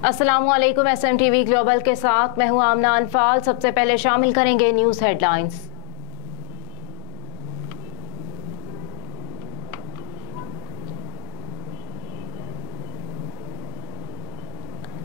अस्सलामुअलैकुम। SMTV global के साथ मैं हूं आमना अनफाल। सबसे पहले शामिल करेंगे न्यूज़ हेडलाइंस।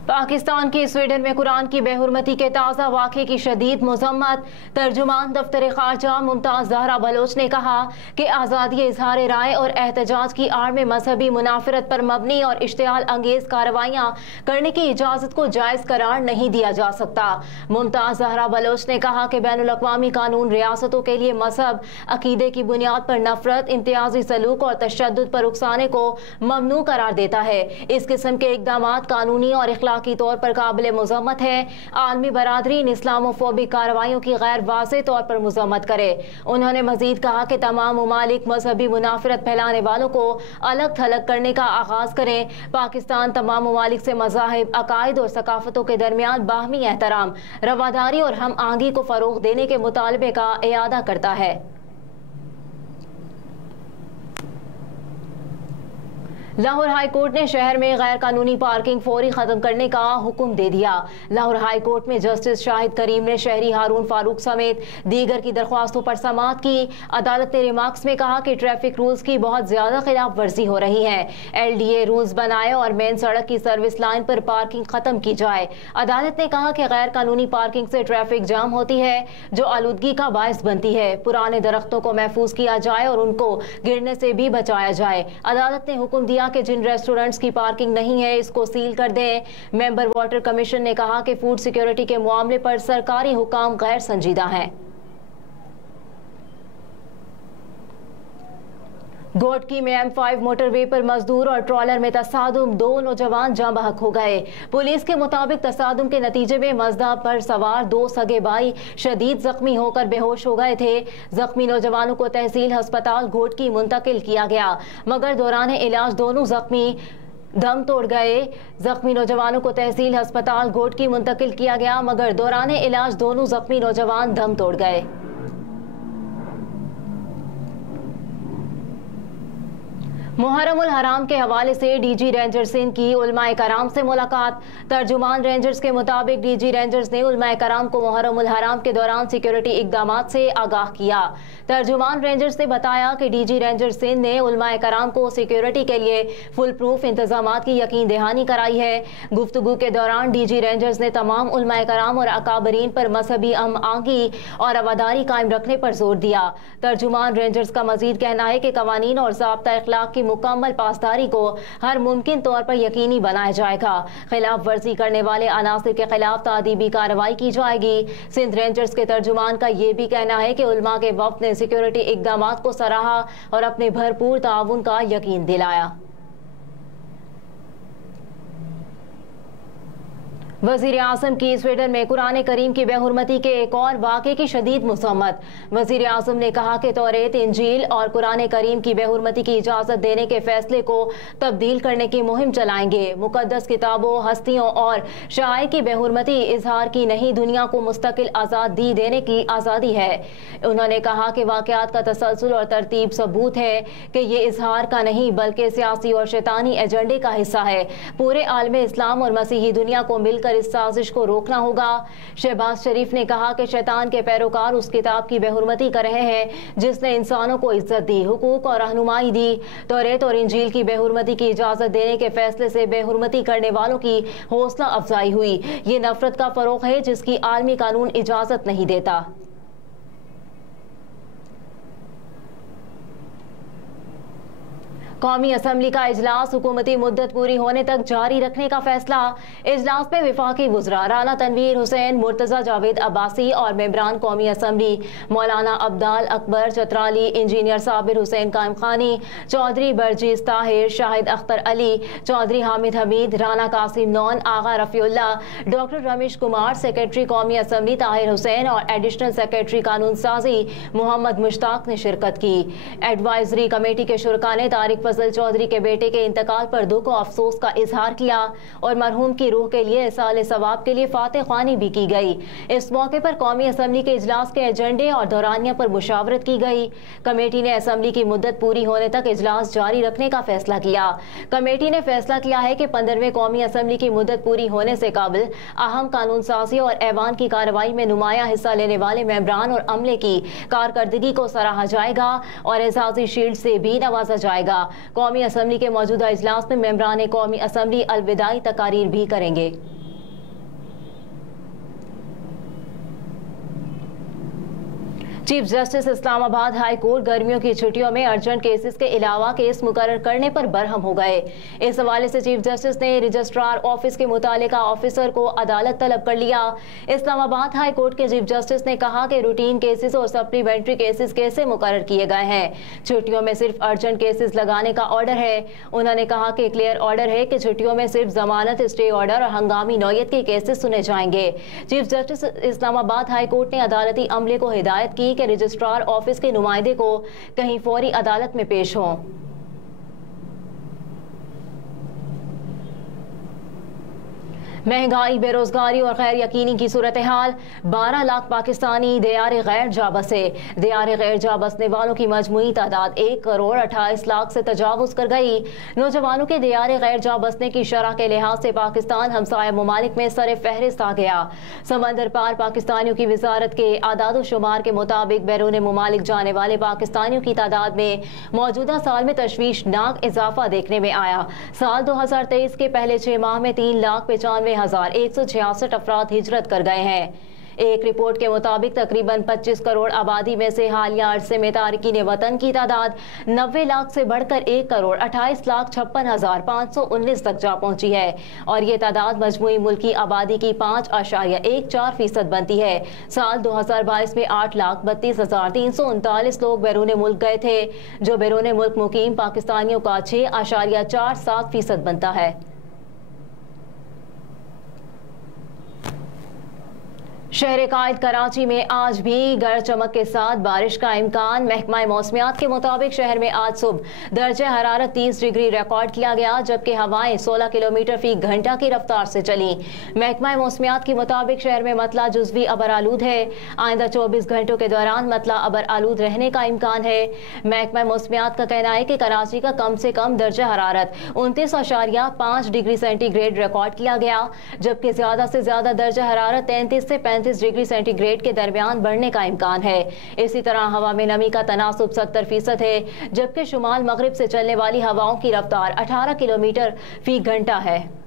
पाकिस्तान की स्वीडन में कुरान की बेहुरमती के ताज़ा वाक़े की शदीद मज़म्मत। तर्जुमान दफ्तर ख़ारजा मुमताज़ ज़हरा बलोच ने कहा कि आज़ादी इज़हार राय और एहतजाज की आड़ में मजहबी मुनाफरत पर मबनी और इश्तियाल अंगेज़ कार्रवाइयाँ करने की इजाज़त को जायज़ करार नहीं दिया जा सकता। मुमताज़ ज़हरा बलोच ने कहा कि बैनुल अक़वामी कानून रियासतों के लिए मजहब अक़ीदे की बुनियाद पर नफरत, इम्तियाजी सलूक और तशद्दुद पर उकसाने को ममनू करार देता है। इस किस्म के इक़दाम कानूनी और की तौर पर काबिल मुज़म्मत है। आलमी बरादरी इन इस्लामोफोबिक कार्रवाइयों की गैर वाज़ेह तौर पर मुज़म्मत करे। उन्होंने मजीद कहा कि तमाम ममालिक मजहबी मुनाफरत फैलाने वालों को अलग थलग करने का आगाज करें। पाकिस्तान तमाम ममालिक से मज़ाहिब, अकायद और सकाफतों के दरमियान बाहमी एहतराम, रवादारी और हम आहंगी को फ़रोग़ देने के मुतालबे का इयादा करता है। लाहौर हाई कोर्ट ने शहर में गैर कानूनी पार्किंग फौरी खत्म करने का हुक्म दे दिया। लाहौर हाई कोर्ट में जस्टिस शाहिद करीम ने शहरी हारून फारूक समेत दीगर की दरख्वास्तों पर समाअत की। अदालत ने रिमार्क्स में कहा कि ट्रैफिक रूल्स की बहुत ज्यादा खिलाफ वर्जी हो रही है। LDA रूल्स बनाए और मेन सड़क की सर्विस लाइन पर पार्किंग खत्म की जाए। अदालत ने कहा कि गैर कानूनी पार्किंग से ट्रैफिक जाम होती है जो आलूदगी का बायस बनती है। पुराने दरख्तों को महफूज किया जाए और उनको गिरने से भी बचाया जाए। अदालत ने हुक्म दिया कि जिन रेस्टोरेंट्स की पार्किंग नहीं है इसको सील कर दें। मेंबर वाटर कमीशन ने कहा कि फूड सिक्योरिटी के मामले पर सरकारी हुकाम गैर संजीदा हैं। गोटकी में M5 मोटरवे पर मजदूर और ट्रॉलर में तसादुम, 2 नौजवान जाँ बहक हो गए। पुलिस के मुताबिक तसादुम के नतीजे में मजदा पर सवार 2 सगे भाई शदीद जख्मी होकर बेहोश हो गए थे। जख्मी नौजवानों को तहसील अस्पताल गोटकी मुंतकिल किया गया, मगर दौरान इलाज दोनों जख्मी दम तोड़ गए। जख्मी नौजवानों को तहसील अस्पताल गोटकी मुंतकिल किया गया, मगर दौरान इलाज दोनों जख्मी नौजवान दम तोड़ गए। मुहर्रमुल हराम के हवाले से DG रेंजर सिंध की उलमाए कराम से मुलाकात। तर्जुमान रेंजर्स के मुताबिक DG रेंजर्स ने उलमाए कराम को मुहर्रमुल हराम के दौरान सिक्योरिटी इक़दामात से आगाह किया। तर्जुमान रेंजर्स ने बताया कि DG रेंजर सिंध ने उलमाए कराम को सिक्योरिटी के लिए फुल प्रूफ इंतजामात की यकीन दहानी कराई है। गुफ्तगू के दौरान DG रेंजर्स ने तमाम उलमाए कराम और अकाबरीन पर मजहबी हम आहंगी और रवादारी कायम रखने पर जोर दिया। तर्जुमान रेंजर्स का मजीद कहना है कि कवानीन और ज़ाब्ता इखलाक की मुकम्मल पासदारी को हर मुमकिन तौर पर यकीनी बनाया जाएगा। खिलाफ वर्जी करने वाले अनासिर के खिलाफ तादीबी कार्रवाई की जाएगी। सिंध रेंजर्स के तर्जुमान का ये भी कहना है कि उलमा के वफ्द ने सिक्योरिटी इक़दामात को सराहा और अपने भरपूर ताउन का यकीन दिलाया। वज़ीर आज़म की स्वीडन में कुरान करीम की बेहुरमती के एक और वाक़े की शदीद मज़म्मत। वज़ीर आज़म ने कहा कि तौरेत, इंजील और कुरान करीम की बेहुरमती की इजाज़त देने के फैसले को तब्दील करने की मुहिम चलाएंगे। मुक़द्दस किताबों, हस्तियों और शायर की बेहुरमती इजहार की नहीं, दुनिया को मुस्तकिल आज़ादी देने की आज़ादी है। उन्होंने कहा कि वाक़यात का तसलसल और तरतीब सबूत है कि ये इजहार का नहीं बल्कि सियासी और शैतानी एजेंडे का हिस्सा है। पूरे आलम इस्लाम और मसीही दुनिया को मिलकर इस साजिश को रोकना होगा। शहबाज शरीफ ने कहा कि शैतान के पैरोकार उस किताब की बेहुरमती कर रहे हैं जिसने इंसानों को इज्जत दी, हुकूक और रहनुमाई दी। तौरेत और इंजील की बेहुरमती की इजाजत देने के फैसले से बेहुरमती करने वालों की हौसला अफजाई हुई। ये नफरत का फरोग है जिसकी आलमी कानून इजाजत नहीं देता। कौमी असम्बली का इजलास हुकूमती मुद्दत पूरी होने तक जारी रखने का फैसला। इजलास में वफाकी वुज़रा राना तनवीर हुसैन, मुर्तज़ा जावेद अब्बासी और मेंबरान कौमी असम्बली मौलाना अब्दाल अकबर चतराली, इंजीनियर साबिर हुसैन कायमखानी, चौधरी बरजीज ताहिर, शाहिद अख्तर अली, चौधरी हामिद हमीद, राना कासिम नौन, आगा रफ़ीउल्ला, डॉक्टर रमेश कुमार, सेक्रेटरी कौमी असम्बली ताहिर हुसैन और एडिशनल सेक्रेटरी कानून साजी मोहम्मद मुश्ताक ने शिरकत की। एडवाइजरी कमेटी के शुरका ने तारिक फजल चौधरी के बेटे के इंतकाल पर दुख और अफसोस का इजहार किया और मरहूम की रूह के लिए साल सवाब के लिए फातह ख्वानी भी की गई। इस मौके पर कौमी असम्बली के इजलास के एजेंडे और दौरानिया पर मुशावरत की गई। कमेटी ने असम्बली की मुद्दत पूरी होने तक इजलास जारी रखने का फैसला किया। कमेटी ने फैसला किया है कि 15वीं कौमी असम्बली की मुद्दत पूरी होने से काबिल अहम कानून साजी और ऐवान की कार्रवाई में नुमाया हिस्सा लेने वाले मेंबरान और अमले की कारकर्दगी को सराहा जाएगा और एजाजी शील्ड से भी नवाजा जाएगा। कौमी असम्बली के मौजूदा इजलास में मेंबरान कौमी असम्बली अलविदाई तकारीर भी करेंगे। Chief justice Islamabad high court गर्मियों की छुट्टियों में अर्जेंट केसेस के अलावा केस मुकर्रर करने पर बरहम हो गए। इस हवाले से चीफ जस्टिस ने रजिस्ट्रार ऑफिस के मुतालिका ऑफिसर को अदालत तलब कर लिया। इस्लामाबाद हाई कोर्ट के चीफ जस्टिस ने कहा कि रूटीन केसेस और सप्लीमेंट्री केसेस कैसे मुकर्रर किए गए हैं। छुट्टियों में सिर्फ अर्जेंट केसेस लगाने का ऑर्डर है। उन्होंने कहा कि क्लियर ऑर्डर है कि छुट्टियों में सिर्फ जमानत, स्टे ऑर्डर और हंगामी नौयत के केसेस सुने जाएंगे। Chief justice Islamabad high court ने अदालती अमले को हिदायत की कि रजिस्ट्रार ऑफिस के नुमाइंदे को कहीं फौरी अदालत में पेश हों। महंगाई, बेरोजगारी और गैर यकीनी की सूरत हाल। 12 लाख पाकिस्तानी दियार गैर जा बसे। दियार गैर जा बसने वालों की मजमूई तादाद 1 करोड़ 28 लाख से तजावुज कर गई। नौजवानों के दियार गैर जा बसने की शरह के लिहाज से पाकिस्तान हमसाया ममालिक में सर फहरिस्त आ गया। समंदर पार पाकिस्तानियों की वजारत के आदाद शुमार के मुताबिक बैरून ममालिक जाने वाले पाकिस्तानियों की तादाद में मौजूदा साल में तशवीशनाक इजाफा देखने में आया। साल 2023 के पहले 6 माह में 3,95,166 अफराद हिजरत कर गए हैं। एक रिपोर्ट के मुताबिक तकरीबन 25 करोड़ आबादी में से हालिया अरसे में तारिकीन वतन की तादाद 90 लाख से बढ़कर 1 करोड़ 28,56,519 तक जा पहुंची है और ये तादाद मजमूई मुल्की आबादी की 5.14% बनती है। साल 2022 में 8,32,339 लोग बैरून मुल्क गए थे, जो बैरून मुल्क मुकीम पाकिस्तानियों का 6.47% बनता है। शहर कायद कराची में आज भी गरज चमक के साथ बारिश का इम्कान। महकमा मौसमियात के मुताबिक शहर में आज सुबह दर्जा हरारत 30 डिग्री रिकॉर्ड किया गया, जबकि हवाएं 16 किलोमीटर फी घंटा की रफ्तार से चली। महकमा मौसमियात के मुताबिक शहर में मतला जुज़वी अबर आलूद है। आइंदा 24 घंटों के दौरान मतला अबर आलूद रहने का इम्कान है। महकमा मौसमियात का कहना है कि कराची का कम से कम दर्जा हरारत 29.5 डिग्री सेंटीग्रेड रिकॉर्ड किया गया, जबकि ज्यादा से ज्यादा दर्जा हरारत 33 से 35 डिग्री सेंटीग्रेड के दरमियान बढ़ने का इम्कान है। इसी तरह हवा में नमी का तनासुब 70% है, जबकि शुमाल मगरिब से चलने वाली हवाओं की रफ्तार 18 किलोमीटर फी घंटा है।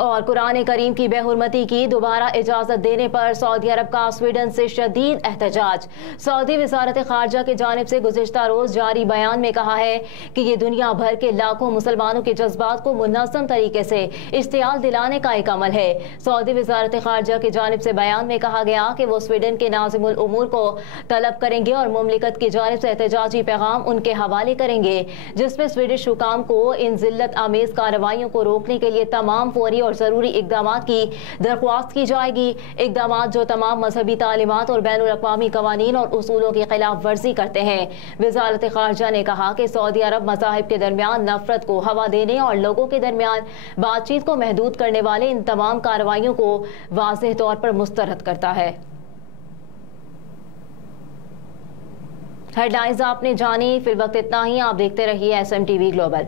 और कुरान करीम की बेहुरमती की दोबारा इजाजत देने पर सऊदी अरब का स्वीडन से शदीद एहतजाज। सऊदी वजारत खारजा की जानिब से गुज़िश्ता रोज जारी बयान में कहा है कि ये दुनिया भर के लाखों मुसलमानों के जज्बात को मुनज़्ज़म तरीके से इश्तियाल दिलाने का एक अमल है। सऊदी वजारत खारजा की जानिब से बयान में कहा गया कि वो स्वीडन के नाज़िमुल उमूर को तलब करेंगे और मुमलिकत की जानिब से एहतजाजी पैगाम उनके हवाले करेंगे, जिसमें स्वीडिश हुकाम को इन जिल्लत आमेज कार्रवाइयों को रोकने के लिए तमाम फौरी और जरूरी इकदामात की दरख्वास्त की जाएगी। इकदामात जो तमाम मजहबी तालीमात और बैनुल अक़वामी कवानीन और उसूलों की खिलाफ वर्जी करते हैं। वज़ारत ख़ारजा ने कहा कि सऊदी अरब मज़ाहिब के दरमियान नफरत को हवा देने और लोगों के दरमियान बातचीत को महदूद करने वाले इन तमाम कार्रवाइयों को वाज़ेह तौर पर मुस्तरद करता है। हेडलाइंस आपने जानी, फिर वक्त इतना ही। आप देखते रहिए SMTV ग्लोबल।